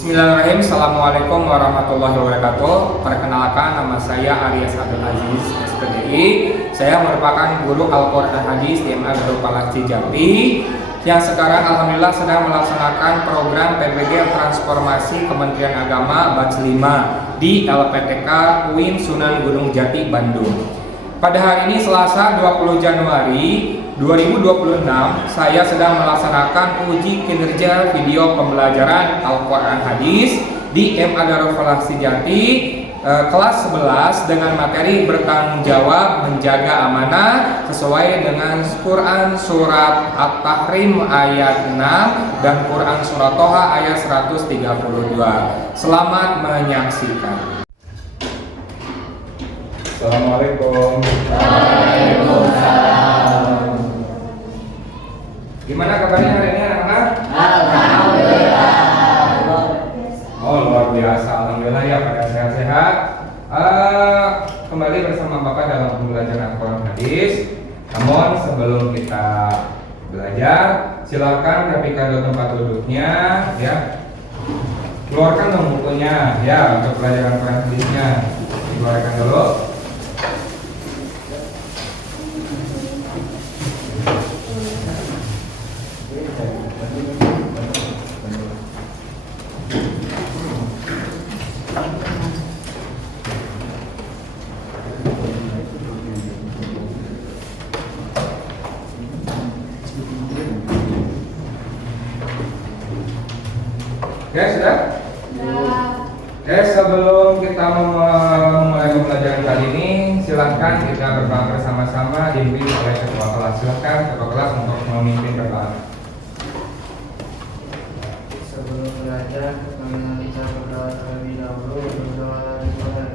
Bismillahirrahmanirrahim. Assalamualaikum warahmatullahi wabarakatuh. Perkenalkan, nama saya Aryas Abdul Aziz, SPDI. Saya merupakan guru Al-Quran Hadis di MA Darul Falah Cijapi, yang sekarang alhamdulillah sedang melaksanakan program PPG Transformasi Kementerian Agama Batch 5 di LPTK UIN Sunan Gunung Jati, Bandung. Pada hari ini Selasa 20 Januari 2026, saya sedang melaksanakan uji kinerja video pembelajaran Al-Quran Hadis di MA Darul Falah Cijapi kelas 11 dengan materi bertanggung jawab menjaga amanah sesuai dengan Quran Surat At-Tahrim ayat 6 dan Quran Surat Toha ayat 132. Selamat menyaksikan. Assalamualaikum. Waalaikumsalam. Gimana kabarnya hari ini anak-anak? Alhamdulillah. Oh, luar biasa, alhamdulillah ya, pada sehat-sehat. Kembali bersama Bapak dalam pembelajaran Al-Quran Hadis. Namun sebelum kita belajar, silakan rapikan dulu tempat duduknya, ya. Keluarkan dong bukunya, ya, untuk pelajaran Al-Quran Hadisnya. Dikeluarkan dulu. Oke, sudah? Oke, sebelum kita memulai pembelajaran kali ini, silahkan kita berdoa bersama-sama dipimpin oleh ketua kelas. Silahkan ketua kelas untuk memimpin berdoa. Sebelum belajar, kita berdoa terlebih dahulu. Berdoa dari Tuhan.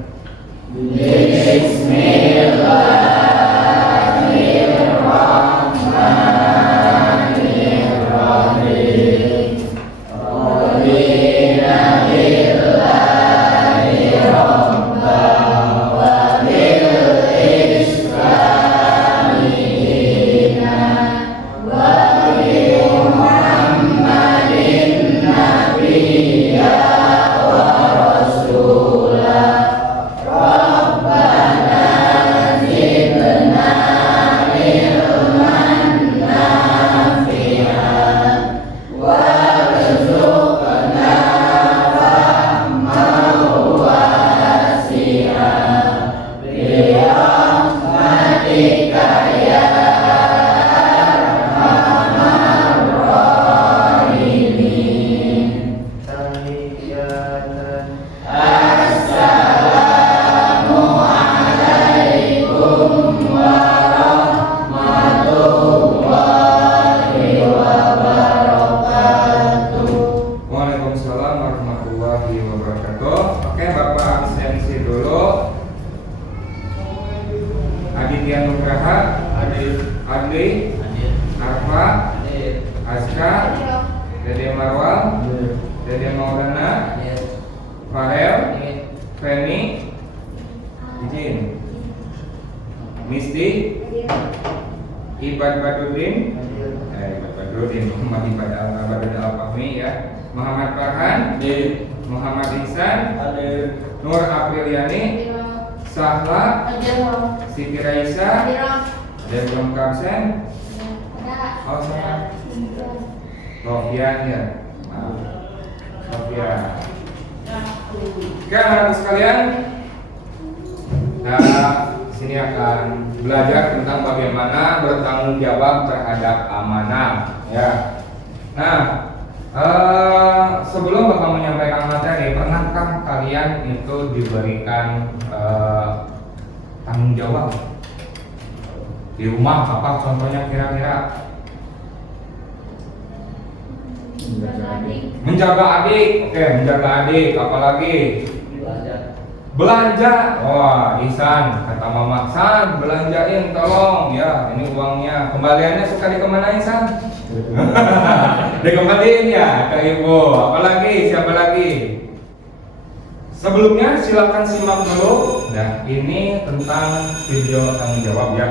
Waalaikumsalam warahmatullahi wabarakatuh. Oke, Bapak absensi dulu. Aditya Nugraha, Adli, Arfa, Aska, Dede Marwal, Dede Maulana, Farel, Feni, izin, Misdi, Ibad Badudin, Muhammad Ibad Al-Badudin Al-Fahmi, ya, Muhammad Farhan, Muhammad Ihsan, Nur Apriliani, Sahla, Siti Raisa, dan belum kapsen. Oh, sama Sofian, ya, maaf, Sofian. Oke, anak-anak sekalian, sini akan belajar tentang bagaimana bertanggung jawab terhadap amanah, ya. Nah, sebelum Bapak menyampaikan materi, pernahkah kalian itu diberikan tanggung jawab di rumah? Apa contohnya kira-kira? Menjaga adik. Oke, menjaga adik. Apalagi? Belanja. Wah, Ihsan, kata Mama, San, belanjain tolong, ya, ini uangnya. Kembaliannya suka dikemanain, San? Dikembaliin ya ke ibu. Apalagi? Siapa lagi? Sebelumnya silakan simak dulu. Nah, ini tentang video tanggung jawab, ya.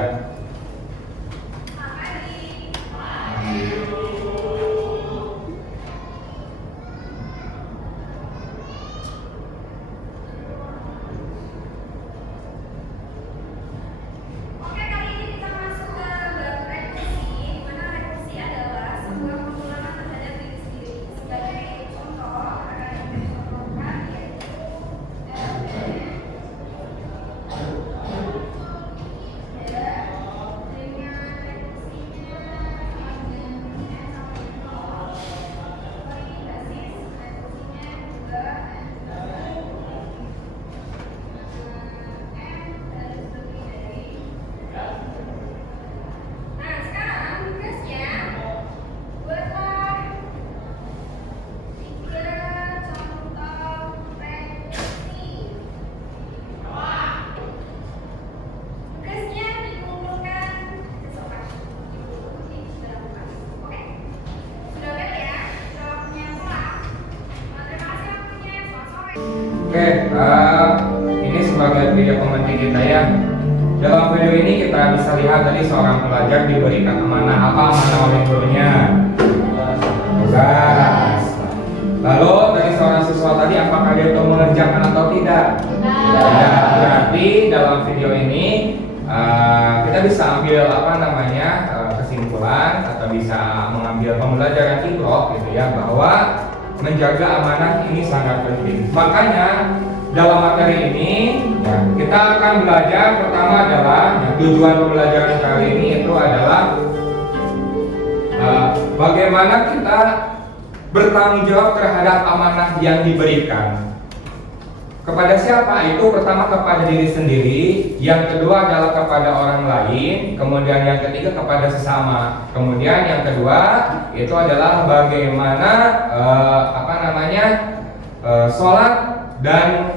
Oke, ini sebagai video pemantik kita ya. Dalam video ini kita bisa lihat tadi seorang pelajar diberikan amanah. Apa amanah oleh gurunya? Tugas. Lalu dari seorang siswa tadi apakah dia itu mengerjakan atau tidak? Tidak. Berarti dalam video ini kita bisa ambil kesimpulan atau bisa mengambil pembelajaran ikhro gitu ya, bahwa menjaga amanah ini sangat penting. Makanya dalam materi ini ya, kita akan belajar pertama adalah tujuan pembelajaran kali ini itu adalah bagaimana kita bertanggung jawab terhadap amanah yang diberikan. Kepada siapa? Itu pertama kepada diri sendiri, yang kedua adalah kepada orang lain, kemudian yang ketiga kepada sesama. Kemudian yang kedua itu adalah bagaimana sholat dan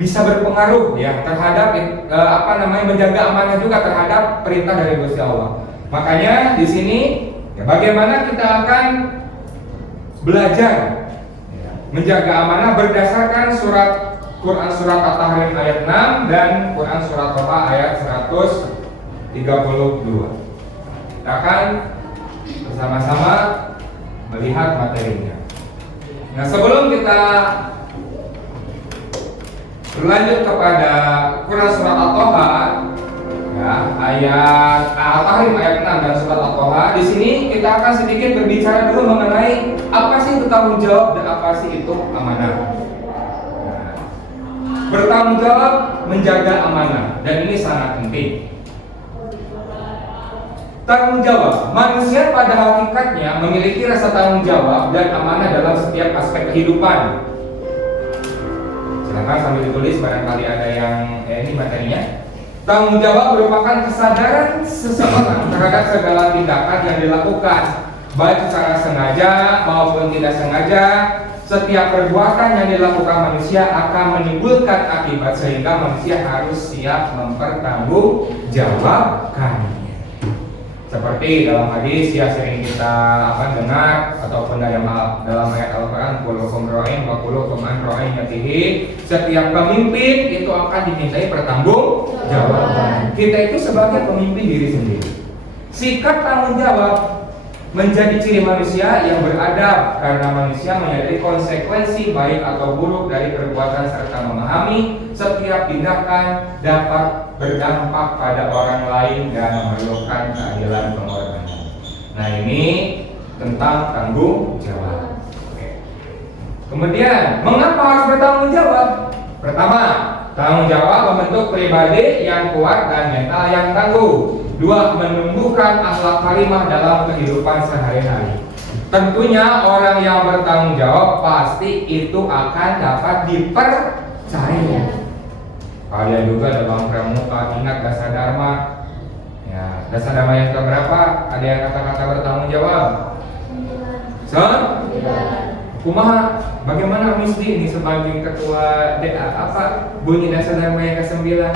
bisa berpengaruh ya terhadap menjaga amanah juga terhadap perintah dari Gusti Allah. Makanya di sini ya, bagaimana kita akan belajar menjaga amanah berdasarkan Quran surat At-Tahrim ayat 6 dan Quran surat Toha ayat 132. Kita akan bersama-sama melihat materinya. Nah, sebelum kita berlanjut kepada Quran surat At-Toha ya, ayat At-Tahrim ayat 6 dan surat At-Toha, di sini kita akan sedikit berbicara dulu mengenai apa sih itu tanggung jawab dan apa sih itu amanah. Bertanggung jawab menjaga amanah, dan ini sangat penting. Tanggung jawab, manusia pada hakikatnya memiliki rasa tanggung jawab dan amanah dalam setiap aspek kehidupan. Silakan sambil ditulis barangkali ada yang ini materinya. Tanggung jawab merupakan kesadaran seseorang terhadap segala tindakan yang dilakukan, baik secara sengaja maupun tidak sengaja. Setiap perbuatan yang dilakukan manusia akan menimbulkan akibat, sehingga manusia harus siap mempertanggungjawabkannya. Seperti dalam hadis yang sering kita dengar ataupun dalam ayat Al-Quran, kullukum ra'in wa kullukum an ra'iyatihi. Setiap pemimpin itu akan dimintai pertanggungjawaban. Kita itu sebagai pemimpin diri sendiri. Sikap tanggung jawab menjadi ciri manusia yang beradab, karena manusia menyadari konsekuensi baik atau buruk dari perbuatan serta memahami setiap tindakan dapat berdampak pada orang lain dan memerlukan keadilan pengorbanan. Nah, ini tentang tanggung jawab. Oke. Kemudian, mengapa harus bertanggung jawab? Pertama, tanggung jawab membentuk pribadi yang kuat dan mental yang tangguh. Dua, menumbuhkan akhlak karimah dalam kehidupan sehari-hari. Tentunya orang yang bertanggung jawab pasti itu akan dapat dipercaya. Kalian juga dalam pramuka ingat dasar dharma. Ya, dasar dharma yang keberapa? Ada yang kata-kata bertanggung jawab? Kumaha, bagaimana Misdi ini sebagai ketua DA bunyi dasar dharma yang ke-9?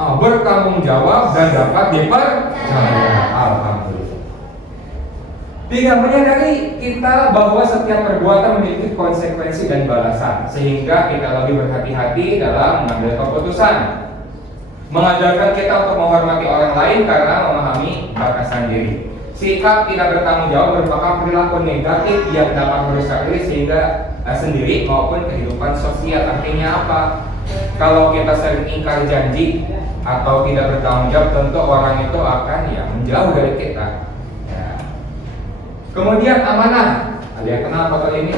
Bertanggung jawab dan dapat dipercaya. Alhamdulillah. Tiga, menyadari kita bahwa setiap perbuatan memiliki konsekuensi dan balasan, sehingga kita lebih berhati-hati dalam mengambil keputusan. Mengajarkan kita untuk menghormati orang lain karena memahami batasan diri. Sikap tidak bertanggung jawab merupakan perilaku negatif yang dapat merusak diri sendiri maupun kehidupan sosial. Artinya apa? Kalau kita sering ingkar janji atau tidak bertanggung jawab, tentu orang itu akan menjauh dari kita. Ya. Kemudian amanah. Ada yang kenal foto ini?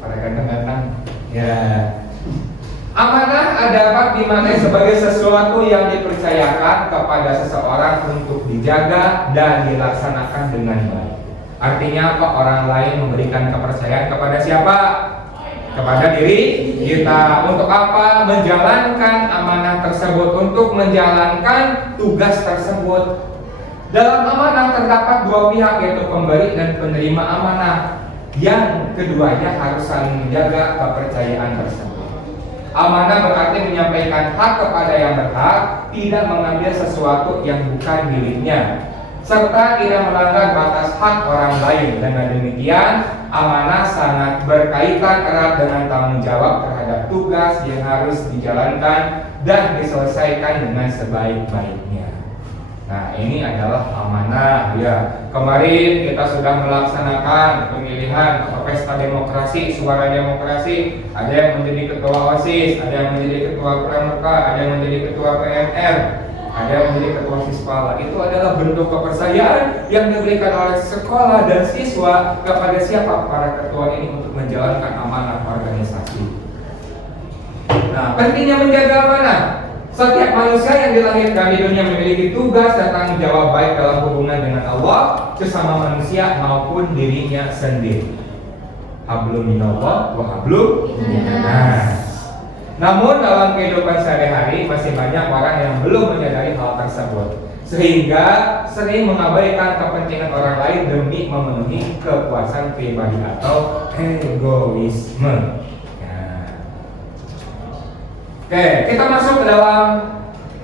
Pada ganteng-ganteng. Ya. Amanah dapat dimaknai sebagai sesuatu yang dipercayakan kepada seseorang untuk dijaga dan dilaksanakan dengan baik. Artinya apa? Orang lain memberikan kepercayaan kepada siapa? Kepada diri kita. Untuk apa? Menjalankan amanah tersebut, untuk menjalankan tugas tersebut. Dalam amanah terdapat dua pihak, yaitu pemberi dan penerima amanah. Yang keduanya harus saling menjaga kepercayaan tersebut. Amanah berarti menyampaikan hak kepada yang berhak, tidak mengambil sesuatu yang bukan miliknya, serta tidak melanggar batas hak orang lain. Dengan demikian, amanah sangat berkaitan erat dengan tanggung jawab terhadap tugas yang harus dijalankan dan diselesaikan dengan sebaik-baiknya. Nah, ini adalah amanah ya. Kemarin kita sudah melaksanakan pemilihan pesta demokrasi, suara demokrasi. Ada yang menjadi ketua OSIS, ada yang menjadi ketua pramuka, ada yang menjadi ketua PNR, ada yang menjadi ketua Sispala. Itu adalah bentuk kepercayaan yang diberikan oleh sekolah dan siswa kepada siapa? Para ketua ini untuk menjalankan amanah organisasi. Nah, pentingnya menjaga amanah. Setiap manusia yang dilahirkan di dunia memiliki tugas dan tanggung jawab baik dalam hubungan dengan Allah, sesama manusia maupun dirinya sendiri. Hablum minallah wa hablum minannas. Namun dalam kehidupan sehari-hari masih banyak orang yang belum menyadari hal tersebut, sehingga sering mengabaikan kepentingan orang lain demi memenuhi kepuasan pribadi atau egoisme. Oke, kita masuk ke dalam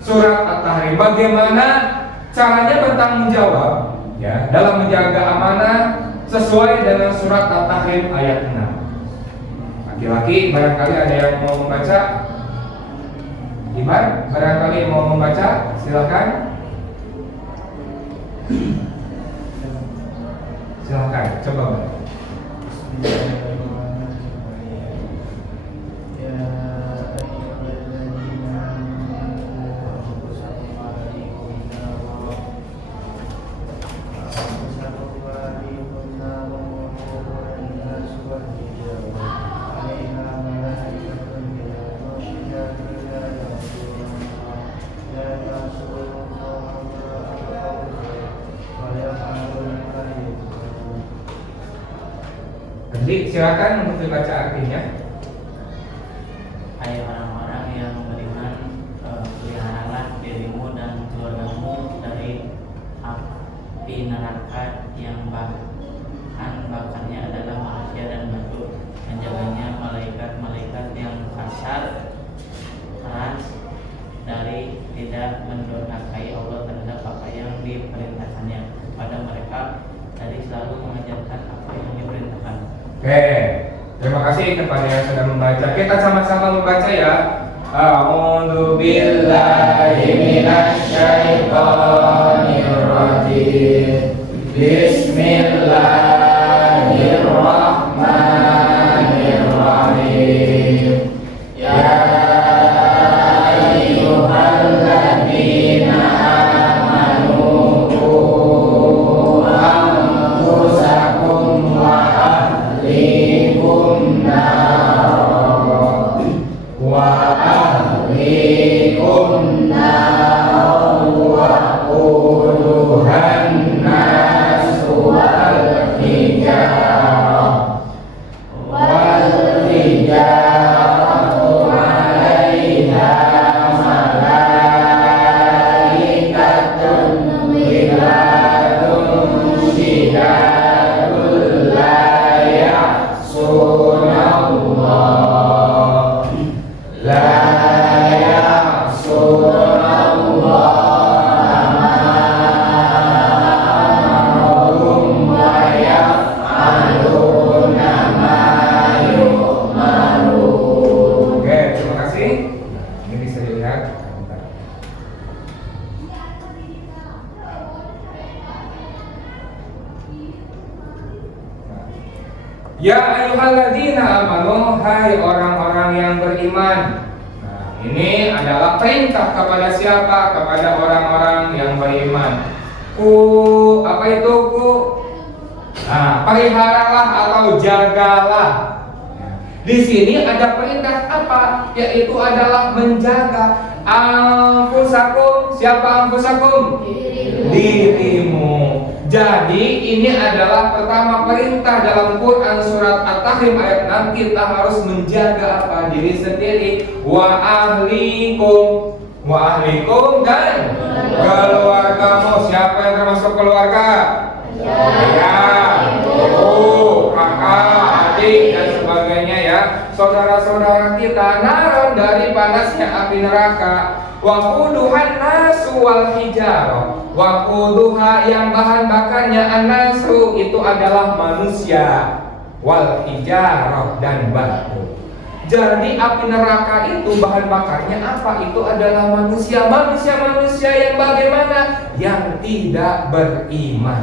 surat At-Tahrim. Bagaimana caranya bertanggung jawab ya dalam menjaga amanah sesuai dengan surat At-Tahrim ayat 6. Laki-laki barangkali ada yang mau membaca? Iman, barangkali mau membaca? Silakan. Silakan, coba Bang. Jadi silakan untuk dibaca artinya. Hai orang-orang yang beriman, peliharalah dirimu dan keluargamu dari api neraka yang bahan bakarnya adalah manusia dan batu, menjaganya malaikat-malaikat yang kasar, keras, dari tidak mendurhakai Allah terhadap apa yang diperintahkannya pada mereka, dari selalu mengajarkan apa yang diperintahkan. Oke, terima kasih kepada yang sudah membaca. Kita sama-sama membaca ya. A'udzu billahi minasy syaithanir rajim. Bismillahirrahmanirrahim. Ya ayyuhalladzina amanu qu anfusakum wa ahlikum nar wa ahlikum nar wa quduhan nas wal hijarah alaiha malaikatun ghiladun syidadul la ya'sunallah ma amarahum wa yaf'aluna ma yu'marun. Oke, terima kasih. Ini bisa dilihat. Ya ayyuhalladzina amanu, hai orang-orang yang beriman. Nah, ini adalah perintah kepada siapa? Kepada orang-orang yang beriman. Apa itu ku? Nah, peliharalah atau jagalah. Di sini ada perintah apa? Yaitu adalah menjaga anfusakum. Siapa anfusakum? Dirimu. Jadi ini adalah pertama perintah dalam Quran surat At-Tahrim ayat 6, kita harus menjaga apa? Diri sendiri. Wa ahlikum dan keluargamu. Siapa yang termasuk keluarga? Ya, ibu, kakak, adik dan sebagainya ya. Saudara-saudara kita, naron dari panasnya api neraka. Waquduhan nasu wal hijarah. Waquduha yang bahan bakarnya an-nasu itu adalah manusia, wal hijarah dan batu. Jadi api neraka itu bahan bakarnya apa? Itu adalah manusia. Manusia yang bagaimana? Yang tidak beriman.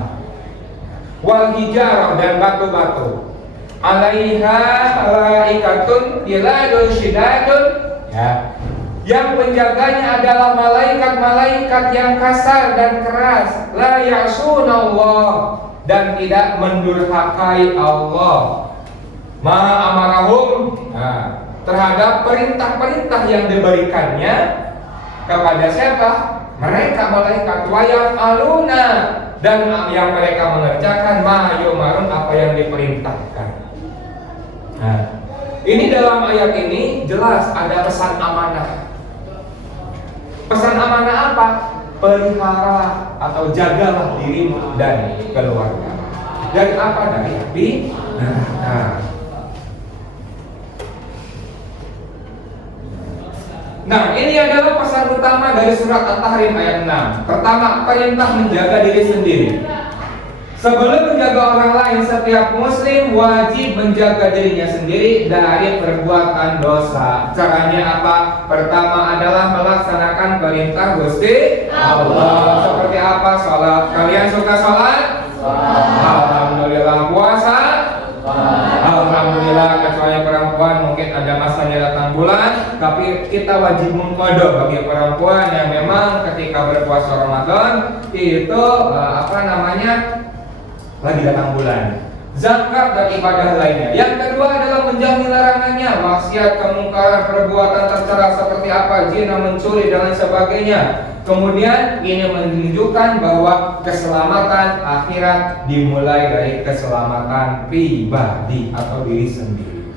Wal hijarah dan batu-batu. Alaiha malaikatun tiladun syidadun, ya. Yang penjaganya adalah malaikat-malaikat yang kasar dan keras. La ya'sunallah, dan tidak mendurhakai Allah. Ma amarahum, terhadap perintah-perintah yang diberikannya kepada siapa? Mereka malaikat. Wa yaf'aluna, dan yang mereka mengerjakan ma yumarun, apa yang diperintahkan. Nah, ini dalam ayat ini jelas ada pesan amanah. Pesan amanah apa? Pelihara atau jagalah dirimu dan keluarga. Dari apa? Dari api neraka. Nah, ini adalah pesan utama dari surat At-Tahrim ayat 6. Pertama, perintah menjaga diri sendiri. Sebelum menjaga orang lain, setiap muslim wajib menjaga dirinya sendiri dari perbuatan dosa. Caranya apa? Pertama adalah melaksanakan perintah Gusti Allah. Seperti apa? Sholat. Kalian suka sholat? Alhamdulillah. Puasa? Alhamdulillah. Kecuali perempuan mungkin ada masanya datang bulan, tapi kita wajib mengkodok bagi perempuan yang memang ketika berpuasa Ramadan itu lagi datang bulan. Zakat dan ibadah lainnya. Yang kedua adalah menjauhi larangannya, maksiat, kemungkaran, perbuatan tercela seperti apa, zina, mencuri dan lain sebagainya. Kemudian ini menunjukkan bahwa keselamatan akhirat dimulai dari keselamatan pribadi atau diri sendiri.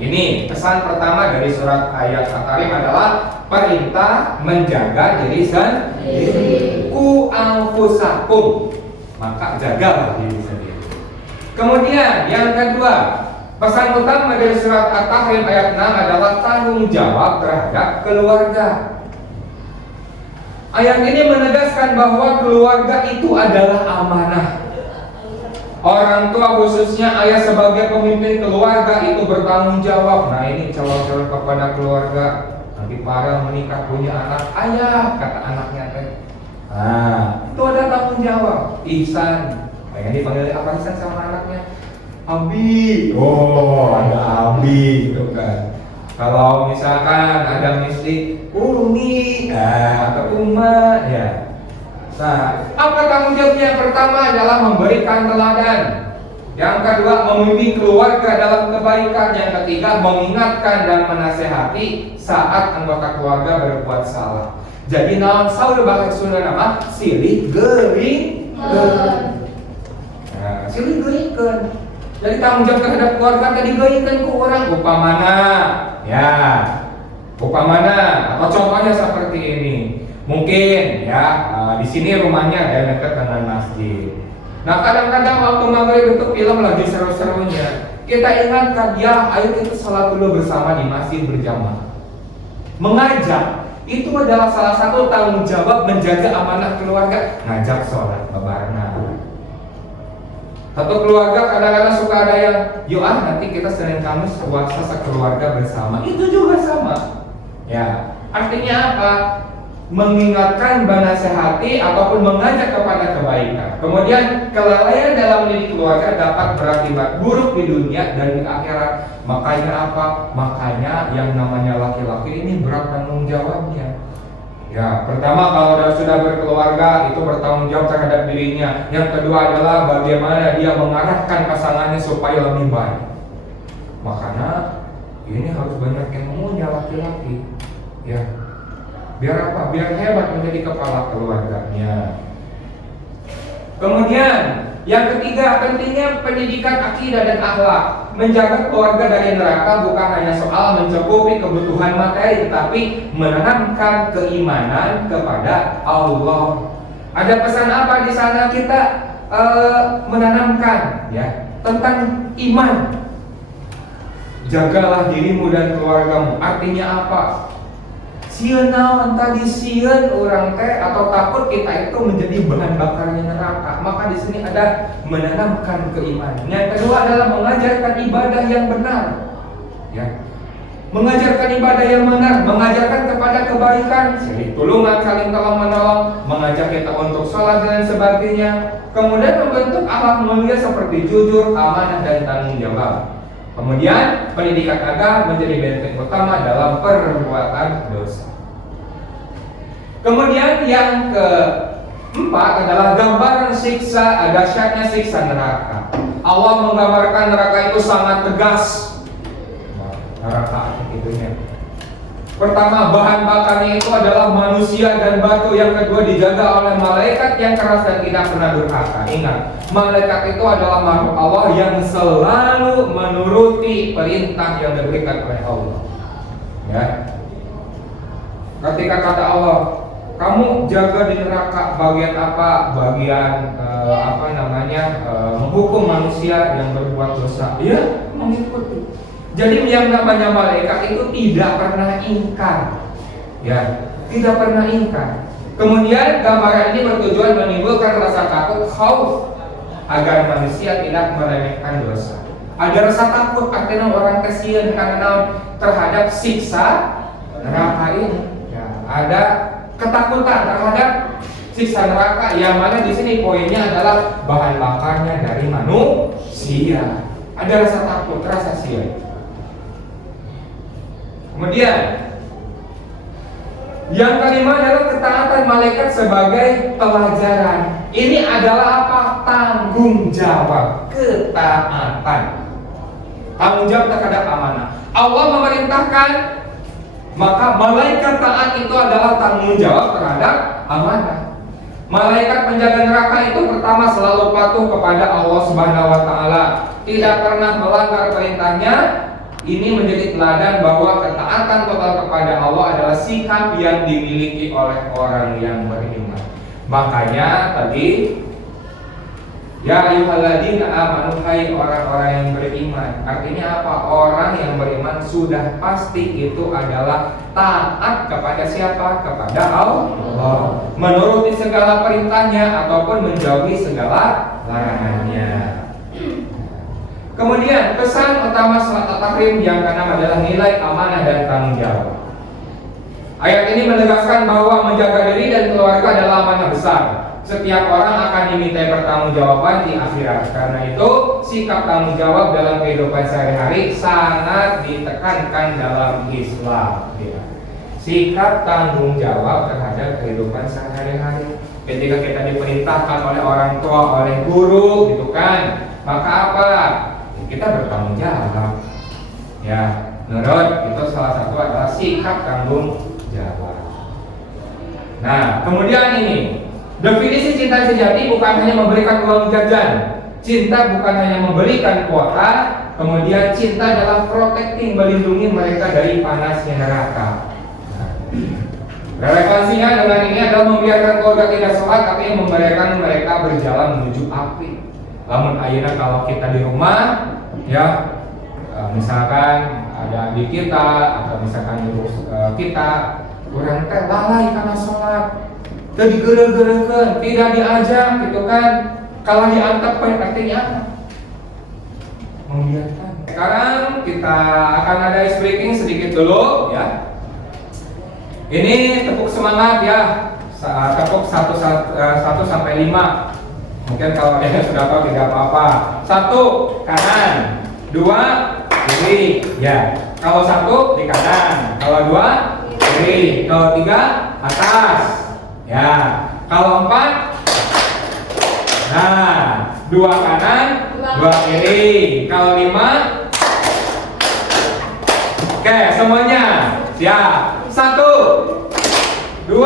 Ini pesan pertama dari surat ayat At-Tahrim adalah perintah menjaga diri sendiri. Ku anfusakum, maka jagalah diri sendiri. Kemudian yang kedua, pesan utama dari surat At-Tahrim ayat 6 adalah tanggung jawab terhadap keluarga. Ayat ini menegaskan bahwa keluarga itu adalah amanah. Orang tua khususnya ayah sebagai pemimpin keluarga itu bertanggung jawab. Nah, ini calon-calon kepada keluarga. Nanti para menikah punya anak, ayah kata anaknya teh. Nah, itu ada tanggung jawab. Ihsan, pengen dipanggil apa Ihsan sama anaknya? Abi. Oh, ada Abi gitu kan. Kalau misalkan ada mistake, Umi, atau Uma, ya. Nah, apa tanggung jawabnya? Pertama adalah memberikan teladan. Yang kedua, memimpin keluarga dalam kebaikan. Yang ketiga, mengingatkan dan menasehati saat anggota keluarga berbuat salah. Jadi naon saur bahasa Sunda nama silih geuringkeun. Nah, silih geuringkeun. Jadi tanggung jawab terhadap keluarga tadi geuringkeun ku urang upamana, ya. Upamana atau contohnya seperti ini. Mungkin ya di sini rumahnya ada dekat dengan masjid. Nah, kadang-kadang waktu maghrib itu film lagi seru-serunya. Kita ingatkan ya, ayo kita salat dulu bersama di masjid berjamaah. Mengajak itu adalah salah satu tanggung jawab menjaga amanah keluarga. Ngajak sholat babarna. Satu keluarga kadang-kadang suka ada yang, yuk nanti kita Senin Kamis puasa sekeluarga bersama. Itu juga sama. Ya, artinya apa? Mengingatkan, menasehati ataupun mengajak kepada kebaikan. Kemudian kelalaian dalam mendidik keluarga dapat berakibat buruk di dunia dan di akhirat. Makanya apa? Makanya yang namanya laki-laki ini berat tanggung jawabnya. Ya, pertama kalau sudah berkeluarga itu bertanggung jawab terhadap dirinya. Yang kedua adalah bagaimana dia mengarahkan pasangannya supaya lebih baik. Makanya ini harus banyak ilmunya laki-laki. Ya. Biar apa? Biar hebat menjadi kepala keluarganya. Kemudian yang ketiga, pentingnya pendidikan akidah dan akhlak. Menjaga keluarga dari neraka bukan hanya soal mencukupi kebutuhan materi, tetapi menanamkan keimanan kepada Allah. Ada pesan apa di sana? Kita menanamkan ya tentang iman. Jagalah dirimu dan keluargamu. Artinya apa? Sieun naon tadi sieun orang teh atau takut kita itu menjadi bahan bakarnya neraka. Maka di sini ada menanamkan keimanan. Yang kedua adalah mengajarkan ibadah yang benar. Ya. Mengajarkan ibadah yang benar, mengajarkan kepada kebaikan, saling tulungan, saling tolong menolong, mengajak kita untuk sholat dan sebagainya. Kemudian membentuk akhlak mulia seperti jujur, amanah dan tanggung jawab. Kemudian pendidikan agama menjadi benteng utama dalam perbuatan dosa. Kemudian yang keempat adalah gambaran siksa, dahsyatnya siksa neraka. Allah menggambarkan neraka itu sangat tegas. Neraka itunya. Pertama, bahan bakarnya itu adalah manusia dan batu. Yang kedua, dijaga oleh malaikat yang keras dan tidak pernah durhaka. Ingat, malaikat itu adalah makhluk Allah yang selalu menuruti perintah yang diberikan oleh Allah. Ya. Ketika kata Allah, kamu jaga di neraka bagian apa? Bagian menghukum manusia yang berbuat dosa. Ya, mengikuti. Jadi yang namanya malaikat itu tidak pernah ingkar, ya, tidak pernah ingkar. Kemudian gambaran ini bertujuan menimbulkan rasa takut, khauf, agar manusia tidak meremehkan dosa. Ada rasa takut artinya orang kasihan karena terhadap siksa neraka ini. Ya, ada ketakutan terhadap siksa neraka yang mana di sini poinnya adalah bahan bakarnya dari manusia. Ada rasa takut, rasa sial. Kemudian yang kelima adalah ketaatan malaikat sebagai pelajaran. Ini adalah apa? Tanggung jawab, ketaatan. Tanggung jawab terhadap amanah. Allah memerintahkan, maka malaikat taat itu adalah tanggung jawab terhadap amanah. Malaikat penjaga neraka itu pertama selalu patuh kepada Allah Subhanahu wa taala, tidak pernah melanggar perintahnya. Ini menjadi teladan bahwa ketaatan total kepada Allah adalah sikap yang dimiliki oleh orang yang beriman. Makanya tadi, ya ayyuhalladzina amanu, hai orang-orang yang beriman. Artinya apa? Orang yang beriman sudah pasti itu adalah taat kepada siapa? Kepada Allah. Menuruti segala perintahnya ataupun menjauhi segala larangannya. Kemudian pesan utama surat At-Tahrim yang keenam adalah nilai amanah dan tanggung jawab. Ayat ini menegaskan bahwa menjaga diri dan keluarga adalah amanah besar. Setiap orang akan dimintai pertanggungjawaban di akhirat. Karena itu sikap tanggung jawab dalam kehidupan sehari-hari sangat ditekankan dalam Islam. Sikap tanggung jawab terhadap kehidupan sehari-hari. Ketika kita diperintahkan oleh orang tua, oleh guru, gitu kan, maka apa? Kita bertanggung jawab. Ya, menurut itu salah satu adalah sikap tanggung jawab. Nah, kemudian ini definisi cinta sejati bukan hanya memberikan uang jajan. Cinta bukan hanya memberikan kuota. Kemudian cinta adalah protecting, melindungi mereka dari panasnya neraka. Relevansinya dengan ini adalah membiarkan keluarga tidak sholat, tapi membiarkan mereka berjalan menuju api. Namun ayeuna kalau kita di rumah, ya misalkan ada adik kita atau misalkan ibu kita kurang teh lalai karena sholat, jadi gara-gara tidak diajak gitu kan, kalau diantep artinya membiarkan. Sekarang kita akan ada ice breaking sedikit dulu ya. Ini tepuk semangat ya, tepuk 1 sampai 5. Mungkin kalau ada yang sudah tahu tidak apa-apa. 1 kanan, 2 kiri, ya. Kalau 1 di kanan, kalau 2 kiri, kalau 3 atas, ya. Kalau 4, nah 2 kanan, 2 kiri, kalau 5, oke semuanya, siap. 1, 2,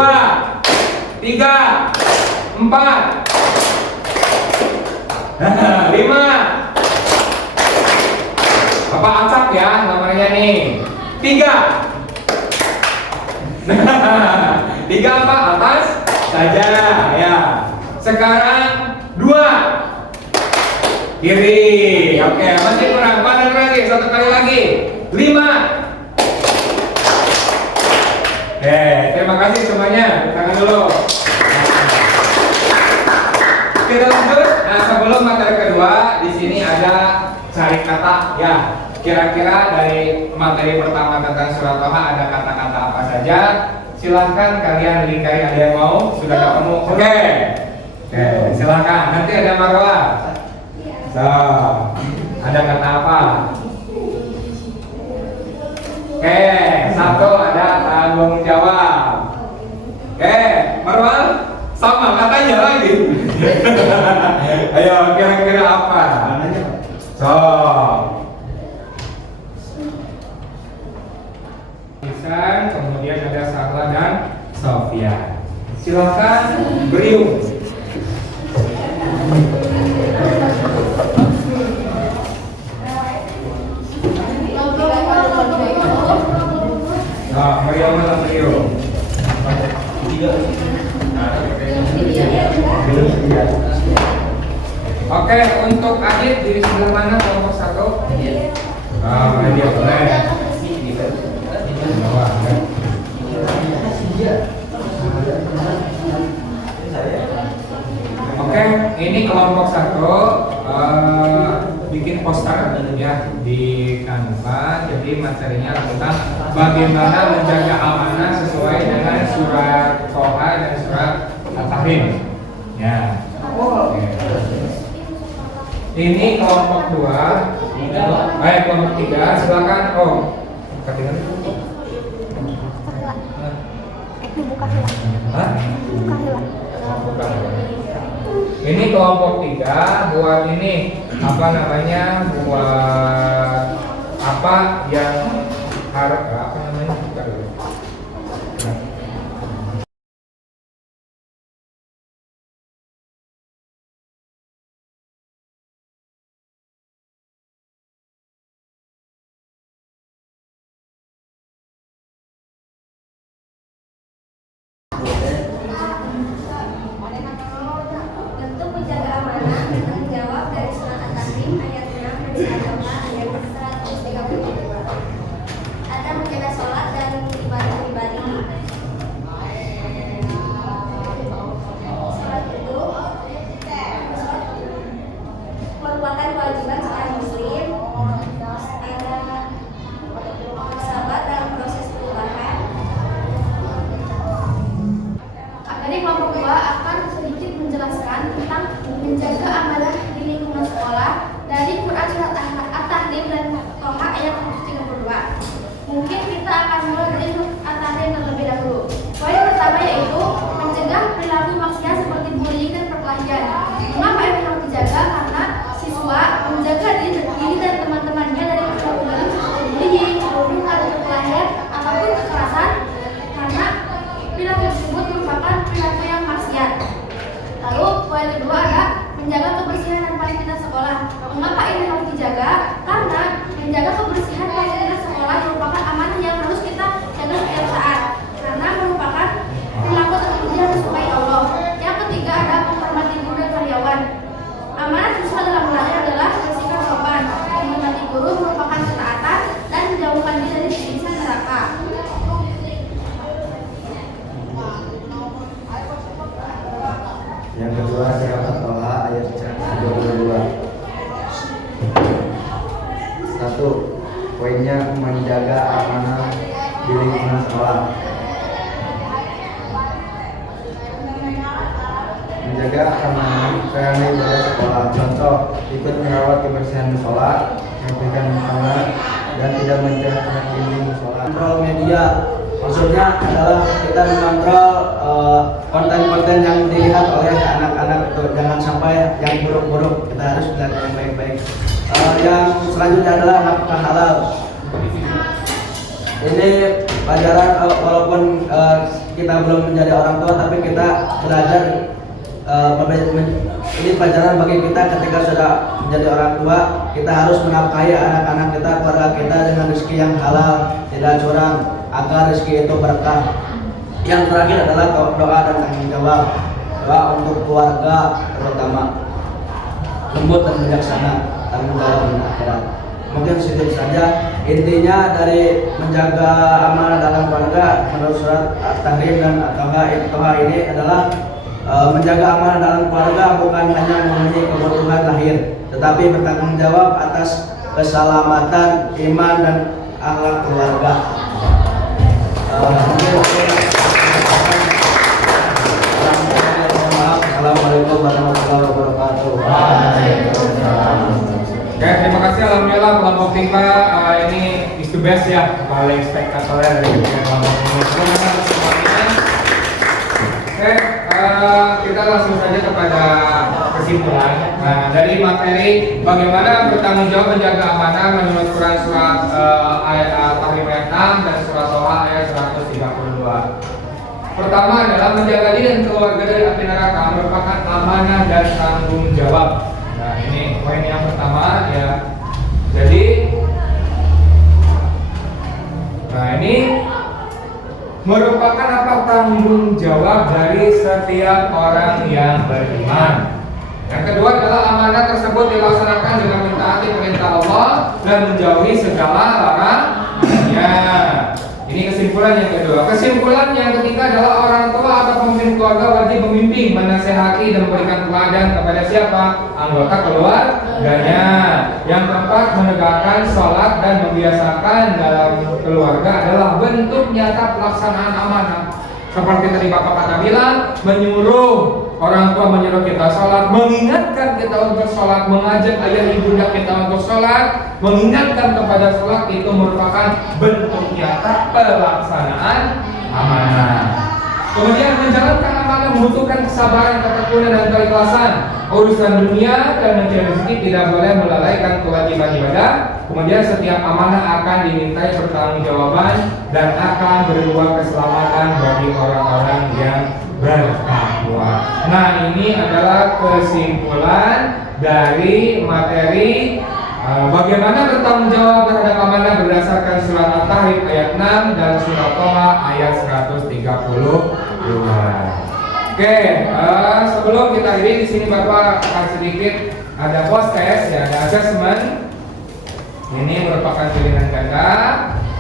3, 4, 5. Bapak acak ya nomornya nih. 3. 3 apa? Atas saja ya. Sekarang 2. Kiri. Oke, masih kurang. Panen lagi, 1 kali lagi. 5. Terima kasih semuanya. Tangan dulu. Kita lanjut. Nah, sebelum materi kedua, di sini ada cari kata ya. Kira-kira dari materi pertama tentang surat Toha ada kata-kata apa saja? Silahkan kalian lingkari, ada yang mau? Sudah ketemu? Oke, silahkan. Nanti ada Marwa. So, ada kata apa? Oke, 1 ada tanggung jawab. Oke, Marwa sama katanya lagi. Ayo, kira-kira apa? So, kemudian ada Sarla dan Sofia. Silakan beriung. Nah, beriung mana beriung? Oke, untuk Adit di sebelah mana kelompok 1? Nah, dia boleh. Oke, ini kelompok 1 bikin poster ya di Canva. Jadi materinya tentang bagaimana menjaga amanah sesuai dengan surat Toha dan surat At-Tahrim. Ya. Ini kelompok 2. Kelompok 3 silakan. Ketinggalan. Ini kelompok 3 buat ini apa namanya, buat apa yang harus apa namanya, buka dulu. Untuk menjaga amanah dan tanggung jawab dari surat At-Tahrim ayat 6 dan surat Toha ayat 132. Ada menjaga sholat dan ibadah pribadi. Sholat itu merupakan kewajiban seorang muslim. Ada sahabat dalam proses perubahan. Dari kelompok 2 akan sedikit menjelaskan tentang menjaga amanah di lingkungan sekolah dari Quran surat At-Tahrim dan Toha ayat 132. Mungkin kita akan mulai dari At-Tahrim terlebih dahulu. Poin pertama yaitu mencegah perilaku maksiat seperti bullying dan perkelahian. Mengapa ini harus dijaga? Karena siswa menjaga diri dan teman-temannya dari bullying, atau perkelahian ataupun kekerasan, karena perilaku tersebut merupakan perilaku yang maksiat. Lalu poin kedua adalah menjaga kebersihan dan fasilitas sekolah. Mengapa ini harus dijaga? Karena menjaga kebersihan fasilitas sekolah merupakan amanah yang harus kita jaga setiap saat, karena merupakan perilaku terpuji yang disukai Allah. Yang ketiga ada menghormati guru dan karyawan. Amanah siswa dalam belajar adalah bersikap sopan. Menghormati guru merupakan ketaatan dan menjauhkan diri dari siksa neraka. Yang kedua surat At-Toha ayat 22. 1. Poinnya menjaga amanah di lingkungan sekolah. Menjaga amanah karena ibadah sekolah. Contoh, ikut merawat kebersihan musola, memberikan makanan, dan tidak menjaga dinding musola. Kontrol media, maksudnya adalah kita mengontrol konten-konten yang dilihat oleh anak-anak itu, jangan sampai yang buruk-buruk, kita harus lihat yang baik-baik. Yang selanjutnya adalah nafkah halal. Ini pelajaran walaupun kita belum menjadi orang tua, tapi kita belajar ini pelajaran bagi kita ketika sudah menjadi orang tua, kita harus menafkahi anak-anak kita, keluarga kita dengan rezeki yang halal, tidak curang, agar rezeki itu berkah. Yang terakhir adalah doa dan tanggung jawab. Doa untuk keluarga terutama, lembut dan bijaksana, tanggung jawab dan akhirat. Mungkin segitu saja intinya dari menjaga amanah dalam keluarga menurut surat At-Tahrim dan At-Toha ini adalah menjaga amanah dalam keluarga bukan hanya memenuhi kebutuhan lahir, tetapi bertanggung jawab atas keselamatan iman dan akhlak keluarga. Assalamualaikum warahmatullahi wabarakatuh. Oke, terima kasih alhamdulillah kelompok 5 ini is the best ya, paling spektakuler dari kelompok ini. Oke, kita langsung saja kepada kesimpulan. Nah, dari materi bagaimana bertanggung jawab menjaga amanah menurut Quran surat At-Tahrim ayat 6 dan surat Toha ayat 132. Pertama adalah menjaga diri dan keluarga dari api neraka merupakan amanah dan tanggung jawab. Nah, ini poin yang pertama ya. Jadi, nah ini merupakan apa tanggung jawab dari setiap orang yang beriman. Yang kedua adalah amanah tersebut dilaksanakan dengan mentaati perintah Allah dan menjauhi segala larangannya. Ini kesimpulan yang kedua. Kesimpulan yang ketiga adalah orang tua atau pemimpin keluarga wajib membimbing, menasehati dan memberikan teladan kepada siapa? Anggota keluarganya. Yang keempat, menegakkan sholat dan membiasakan dalam keluarga adalah bentuk nyata pelaksanaan amanah. Seperti tadi Bapak Kata bilang, menyuruh orang tua menyuruh kita sholat, mengingatkan kita untuk sholat, mengajak ayah ibunda kita untuk sholat, mengingatkan kepada sholat itu merupakan bentuk nyata pelaksanaan amanah. Kemudian menjalankan amanah membutuhkan kesabaran, ketekunan dan keikhlasan. Urusan dunia dan mencari rezeki tidak boleh melalaikan kewajiban ibadah. Kemudian setiap amanah akan dimintai pertanggungjawaban dan akan berbuah keselamatan bagi orang-orang yang bertakwa. Nah, ini adalah kesimpulan dari materi bagaimana bertanggung jawab terhadap amanah berdasarkan surat At-Tahrim ayat 6 dan surat Toha ayat 132. Oke, sebelum kita akhiri di sini Bapak akan sedikit ada post test ya, ada assessment. Ini merupakan pilihan ganda.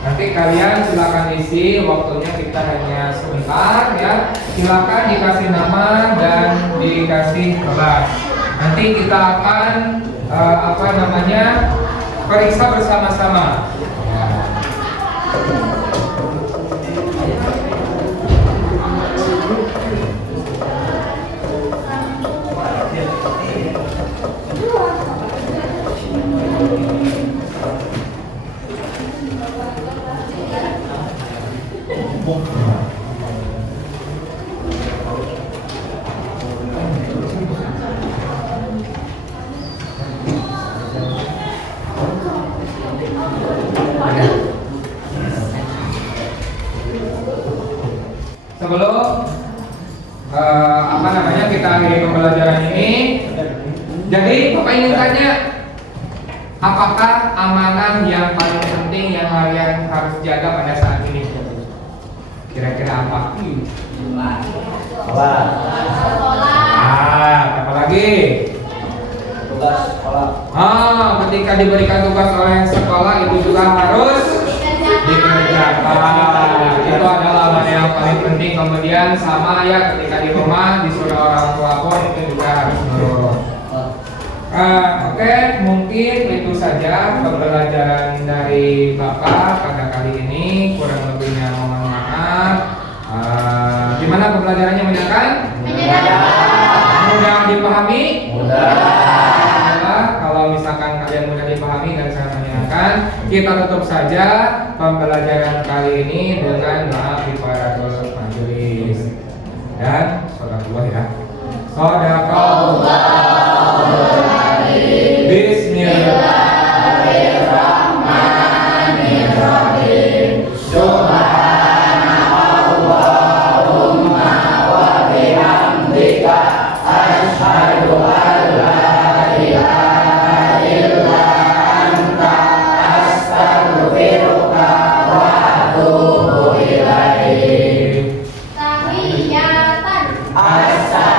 Nanti kalian silakan isi, waktunya kita hanya sebentar ya. Silakan dikasih nama dan dikasih kelas. Nanti kita akan periksa bersama-sama. Sebelum kita akhiri pembelajaran ini, jadi Bapak ingin tanya, apakah amanah yang paling penting yang kalian harus jaga pada saat ini? Kira-kira apa? Sholat. Apa lagi? Tugas sekolah. Ketika diberikan tugas oleh sekolah itu juga harus dikerjakan. Itu adalah amanah yang paling penting. Kemudian sama ya, ketika di rumah disuruh orang tua pun itu juga harus nurut. Oke, mungkin itu saja pembelajaran dari Bapak pada kali ini. Kurang lebihnya mohon maaf. Gimana pembelajarannya, menyenangkan? Mudah dipahami? Kalau misalkan kalian mudah dipahami dan sangat menyenangkan, kita tutup saja pembelajaran kali ini dengan doa kifaratul majelis dan sholatul ya. Shadaqallah. Bismillahirrahmanirrahim. Subhanallahumma wa bihamdika asyhadu an Assalamualaikum